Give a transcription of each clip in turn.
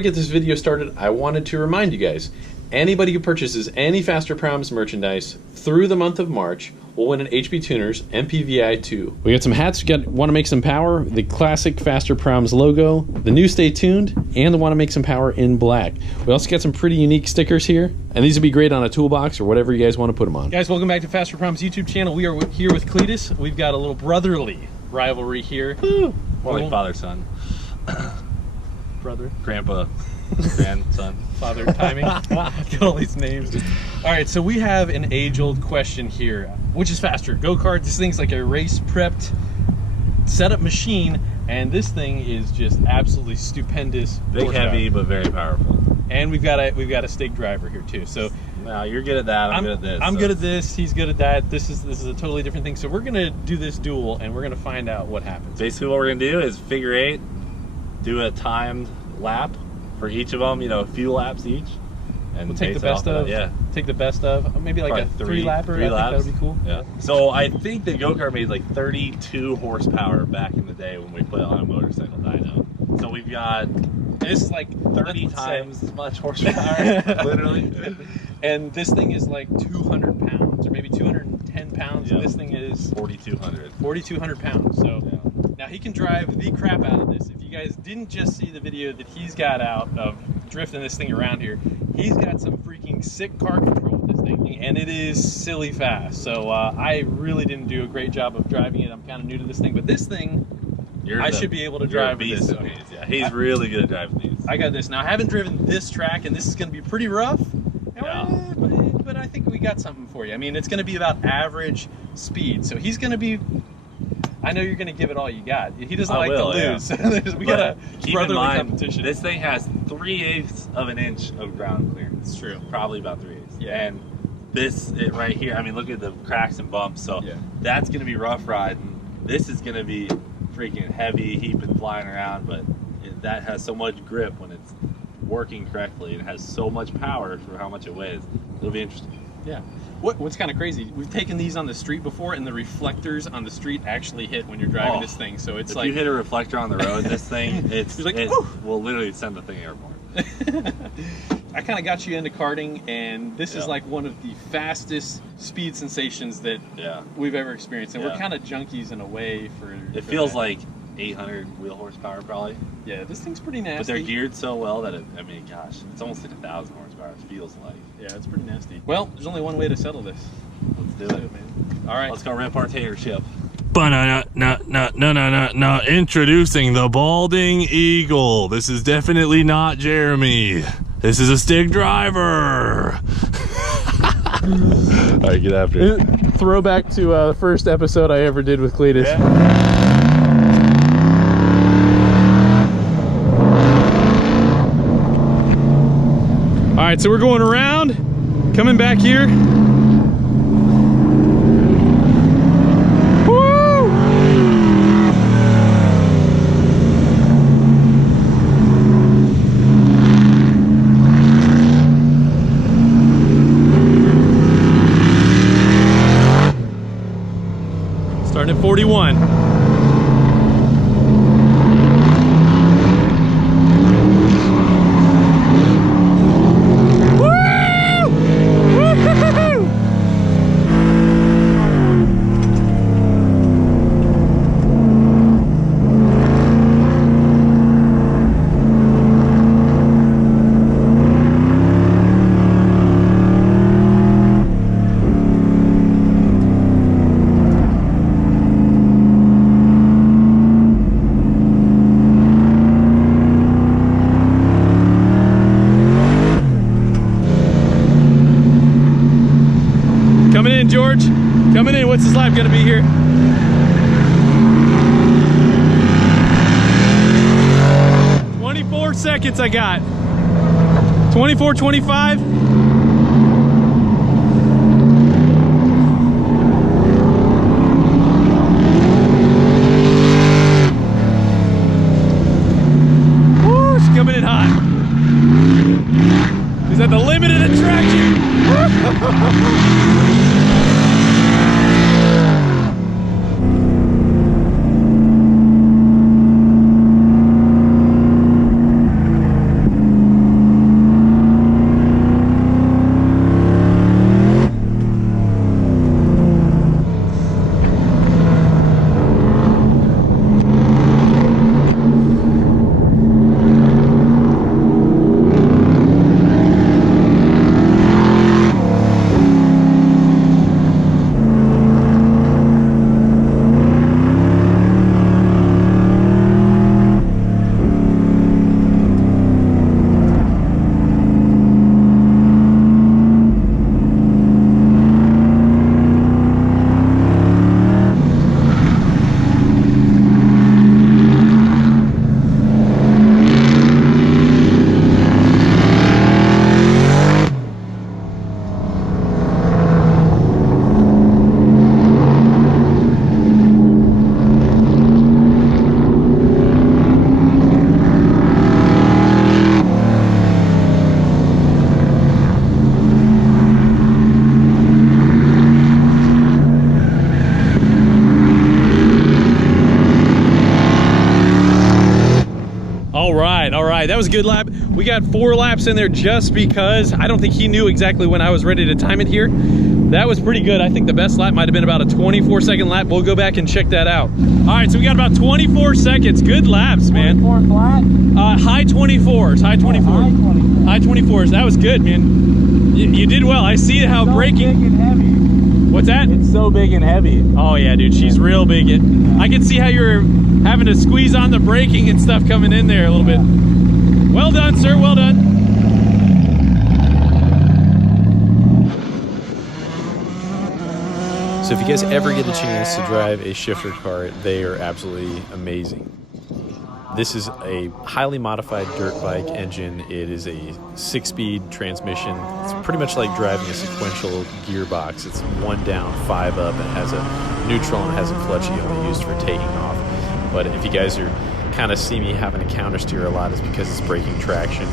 we get this video started, I wanted to remind you guys, anybody who purchases any Fasterproms merchandise through the month of March will win an HP Tuners MPVI 2. We got some hats, want to make some power, the classic Fasterproms logo, the new Stay Tuned, and the want to make some power in black. We also got some pretty unique stickers here, and these would be great on a toolbox or whatever you guys want to put them on. Guys, welcome back to Fasterproms YouTube channel. We are here with Cletus. We've got a little brotherly rivalry here. More like father-son. Brother. Grandpa. Grandson. Father timing. Got all these names. All right, so we have an age-old question here. Which is faster, go-kart? This thing's like a race-prepped setup machine, and this thing is just absolutely stupendous. Big, heavy, but very powerful. And we've got a stick driver here too. So now you're good at that. I'm good at this. I'm good at this. He's good at that. This is a totally different thing. So we're gonna do this duel, and we're gonna find out what happens. Basically, what we're gonna do is figure eight, do a timed lap for each of them. You know, a few laps each. And we'll take the best of. Yeah. Take the best of. Maybe like probably a three lapper. Three laps. That would be cool. Yeah. So I think the go-kart made like 32 horsepower back in the day when we put it on a motorcycle dyno. So we've got this is like 30 times as much horsepower, literally. And this thing is like 200 pounds, or maybe 210 pounds. Yep. And this thing is 4,200. 4,200 pounds. So yeah. Now he can drive the crap out of this. If you guys didn't just see the video that he's got out of drifting this thing around here, he's got some freaking sick car control with this thing, and it is silly fast. So I really didn't do a great job of driving it. I'm kind of new to this thing, but this thing, I should be able to drive with this. So. Yeah, he's really good at driving these. I got this. Now I haven't driven this track, and this is going to be pretty rough. Yeah. But I think we got something for you. I mean, it's going to be about average speed, so he's going to be. I know you're going to give it all you got. He doesn't like to lose. Yeah. We got a brotherly competition. This thing has 3/8 of an inch of ground clearance. It's true. Probably about 3/8. Yeah. And this right here, I mean, look at the cracks and bumps. So yeah. That's going to be rough riding. This is going to be freaking heavy, heaping, flying around, but that has so much grip when it's working correctly. It has so much power for how much it weighs. It'll be interesting. Yeah. What's kind of crazy, we've taken these on the street before, and the reflectors on the street actually hit when you're driving this thing. So it's if like you hit a reflector on the road, this thing, it will literally send the thing airborne. I kind of got you into karting, and this is like one of the fastest speed sensations that we've ever experienced. And we're kind of junkies in a way for. It feels like 800 wheel horsepower probably. Yeah, this thing's pretty nasty. But they're geared so well that I mean, gosh, it's almost like 1,000 horsepower. It feels like. Yeah, it's pretty nasty. Well, there's only one way to settle this. Let's do it, man. All right, let's go rip our tater chip. No. Introducing the Balding Eagle. This is definitely not Jeremy. This is a stick driver. All right, get after it. Throwback to the first episode I ever did with Cletus. Yeah. All right, so we're going around, coming back here. Woo! Starting at 41. George, coming in. What's this lap gonna be here? Seconds I got. 24:25. Coming in hot. He's at the limited attraction. was a good lap. We got 4 laps in there just because I don't think he knew exactly when I was ready to time it here. That was pretty good. I think the best lap might have been about a 24-second lap. We'll go back and check that out. All right, so we got about 24 seconds. Good laps, man. 24 flat? High 24s, high 24s. High 24s, that was good, man. You did well. I see how so braking. Big and heavy. What's that? It's so big and heavy. Oh yeah, dude, she's real big. I can see how you're having to squeeze on the braking and stuff coming in there a little bit. Well done, sir, well done. So if you guys ever get a chance to drive a shifter car, they are absolutely amazing. This is a highly modified dirt bike engine. It is a 6-speed transmission. It's pretty much like driving a sequential gearbox. It's 1 down, 5 up, and has a neutral and has a clutch you only used for taking off. But if you guys are kind of see me having to counter steer a lot, it's because it's braking traction.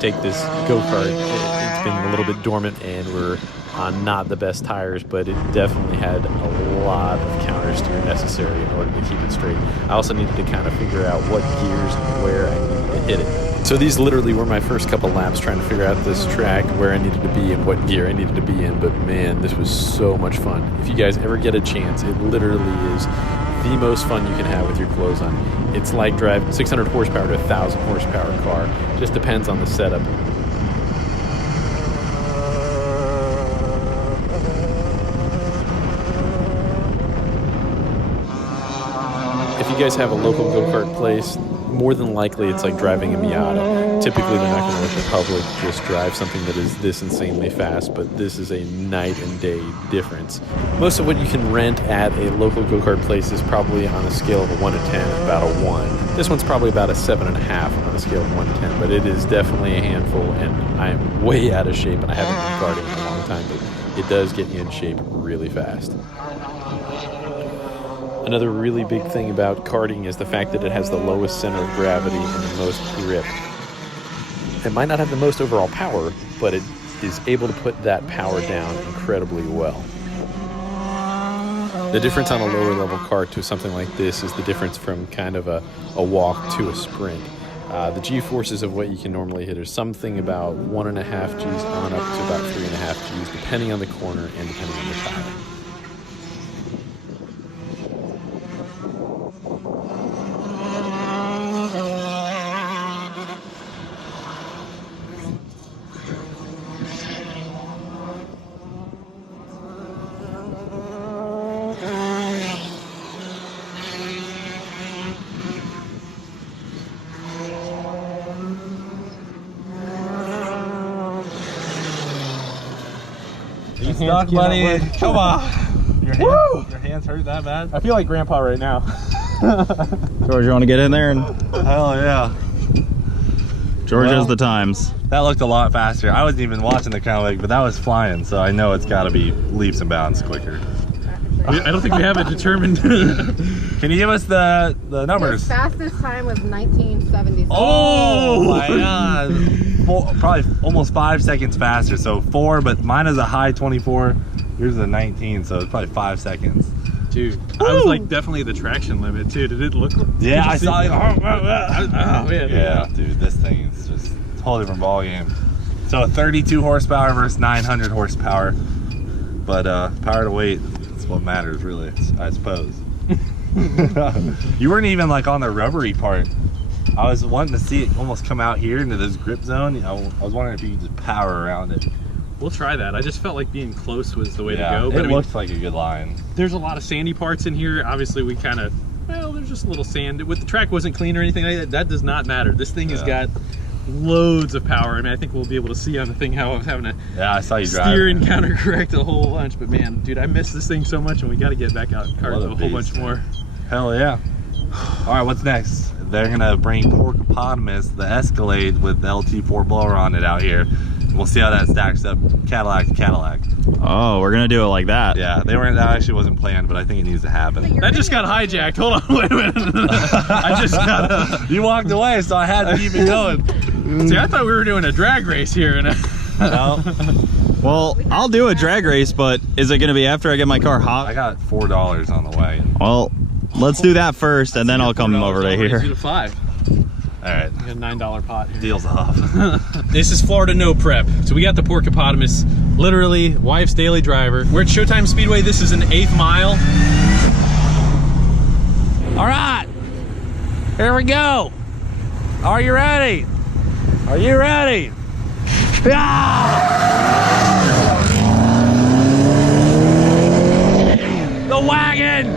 Take this go-kart, it's been a little bit dormant and we're on not the best tires, but it definitely had a lot of counter steer necessary in order to keep it straight. I also needed to kind of figure out what gears and where I needed to hit it. So these literally were my first couple laps trying to figure out this track, where I needed to be and what gear I needed to be in, but man, this was so much fun. If you guys ever get a chance, it literally is the most fun you can have with your clothes on. It's like driving 600 horsepower to a 1,000 horsepower car. Just depends on the setup. If you guys have a local go-kart place, more than likely it's like driving a Miata. Typically they're not going to let the public just drive something that is this insanely fast, but this is a night and day difference. Most of what you can rent at a local go-kart place is probably on a scale of a 1 to 10, about a 1. This one's probably about a 7.5 on a scale of 1 to 10, but it is definitely a handful, and I'm way out of shape, and I haven't been karting in a long time, but it does get you in shape really fast. Another really big thing about karting is the fact that it has the lowest center of gravity and the most grip. It might not have the most overall power, but it is able to put that power down incredibly well. The difference on a lower level kart to something like this is the difference from kind of a walk to a sprint. The G-forces of what you can normally hit are something about 1.5 Gs on up to about 3.5 Gs, depending on the corner and depending on the tire. Stuck, buddy. Come on. Your hands hurt that bad? I feel like Grandpa right now. George, you want to get in there? And Hell yeah. George has the times. That looked a lot faster. I wasn't even watching the crown leg, but that was flying, so I know it's got to be leaps and bounds quicker. I don't think we have it determined. Can you give us the numbers? His fastest time was 1976. Oh my god. Probably almost 5 seconds faster. So 4, but mine is a high 24. Yours is a 19, so it's probably 5 seconds. Dude, I was like definitely the traction limit too. Did it look? Yeah, I saw it. Oh man. Yeah, dude, this thing is just a whole different ball game. So 32 horsepower versus 900 horsepower, but power to weight is what matters, really, I suppose. You weren't even like on the rubbery part. I was wanting to see it almost come out here into this grip zone. I was wondering if you could just power around it. We'll try that. I just felt like being close was the way to go. But it looks like a good line. There's a lot of sandy parts in here. Obviously, we kind of, well, there's just a little sand. With the track wasn't clean or anything like that. That does not matter. This thing has got loads of power. I mean, I think we'll be able to see on the thing how I was having to I saw you steer and counter correct a whole bunch. But man, dude, I miss this thing so much, and we got to get back out and kart a whole bunch more. Hell yeah. All right, what's next? They're gonna bring Porcopotamus, the Escalade with the LT4 blower on it out here. We'll see how that stacks up Cadillac to Cadillac. Oh, we're gonna do it like that. Yeah, that actually wasn't planned, but I think it needs to happen. That just got hijacked. Hold on, wait a minute. I just got You walked away, so I had to keep it going. See, I thought we were doing a drag race here. No, Well, I'll do a drag race, but is it going to be after I get my car hot? I got $4 on the wagon. Well, let's do that first, and then I'll come over to here. Do the 5. All right, We got a $9 pot here. deal's off. This is Florida No Prep. So we got the Porcopotamus, literally wife's daily driver. We're at Showtime Speedway. This is an 8th mile. All right, here we go. Are you ready? Are you ready? The wagon!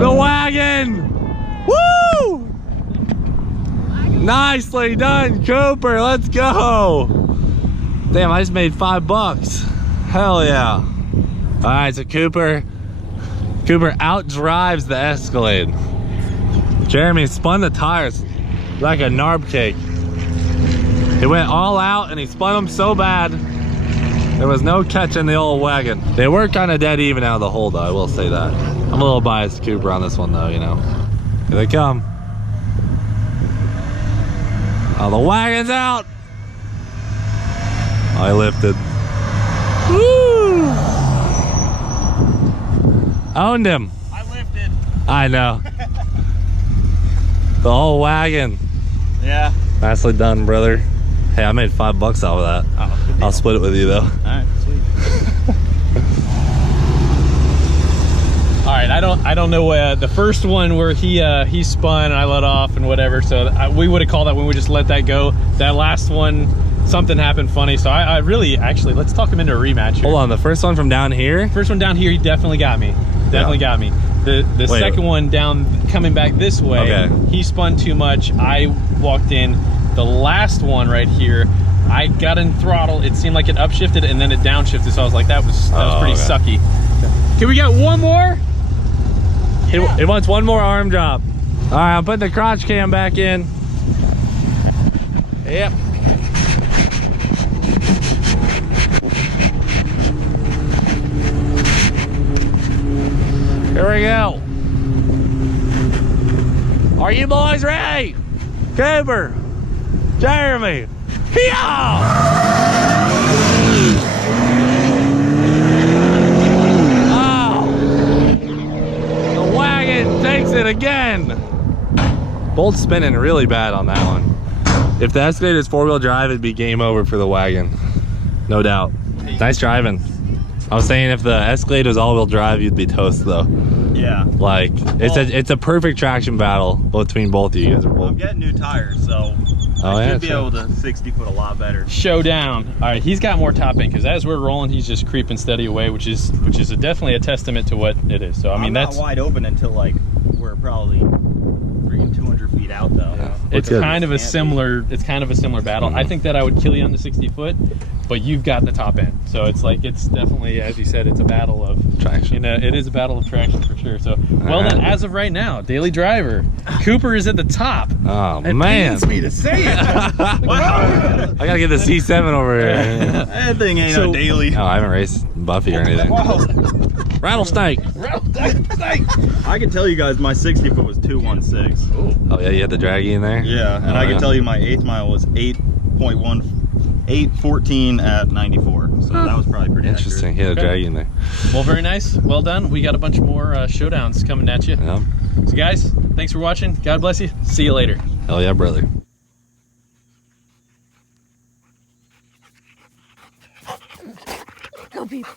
The wagon! Woo! Nicely done, Cooper. Let's go. Damn, I just made $5. Hell yeah. All right, so Cooper outdrives the Escalade. Jeremy spun the tires like a narb cake. He went all out and he spun them so bad there was no catching the old wagon. They were kind of dead even out of the hole though, I will say that. I'm a little biased to Cooper on this one though, you know. Here they come. Oh, the wagon's out. I lifted. Woo! Owned him. I lifted. I know. The whole wagon. Yeah. Nicely done, brother. Hey, I made $5 off of that. Oh, good deal. I'll split it with you though. All right, sweet. All right, I don't know the first one where he spun and I let off and whatever. So we would have called that when we just let that go. That last one, something happened funny. So I really, actually, let's talk him into a rematch here. Hold on, the first one from down here? First one down here, he definitely got me. Definitely got me. The Wait. second one down, coming back this way, Okay. he spun too much. I walked in. The last one right here, I got in throttle. It seemed like it upshifted and then it downshifted. So I was like, that was pretty sucky. Okay, we got one more. It wants one more arm drop. All right, I'm putting the crotch cam back in. Yep. Here we go. Are you boys ready? Cooper, Jeremy, the wagon takes it again. Bolt's spinning really bad on that one. If the Escalade is 4-wheel drive, it'd be game over for the wagon. No doubt. Nice driving. I was saying if the Escalade was all-wheel drive, you'd be toast though. Yeah. Like, it's a perfect traction battle between both of you guys. I'm getting new tires, so I should be able to 60-foot a lot better. Showdown. All right, he's got more top end because as we're rolling, he's just creeping steady away, which is definitely a testament to what it is. So I mean, I'm that's not wide open until like we're probably 200 feet out though. Yeah. it's kind of a similar battle. I think that I would kill you on the 60 foot, but you've got the top end. So it's like, it's definitely, as you said, it's a battle of Traction. You know, it is a battle of traction for sure. So, well then, as of right now, daily driver, Cooper is at the top. Oh, It man. pains me to say it. I gotta get the C7 over here. That thing ain't So- a daily. Oh, I haven't raced Buffy or anything. Rattlesnake. I can tell you guys my 60-foot was 216. Oh, yeah, you had the draggy in there? Yeah, and I can tell you my 8th mile was 8.14 at 94. So that was probably pretty Interesting. He had a draggy in there. Well, very nice. Well done. We got a bunch more showdowns coming at you. Yeah. So, guys, thanks for watching. God bless you. See you later. Hell yeah, brother. Go, people.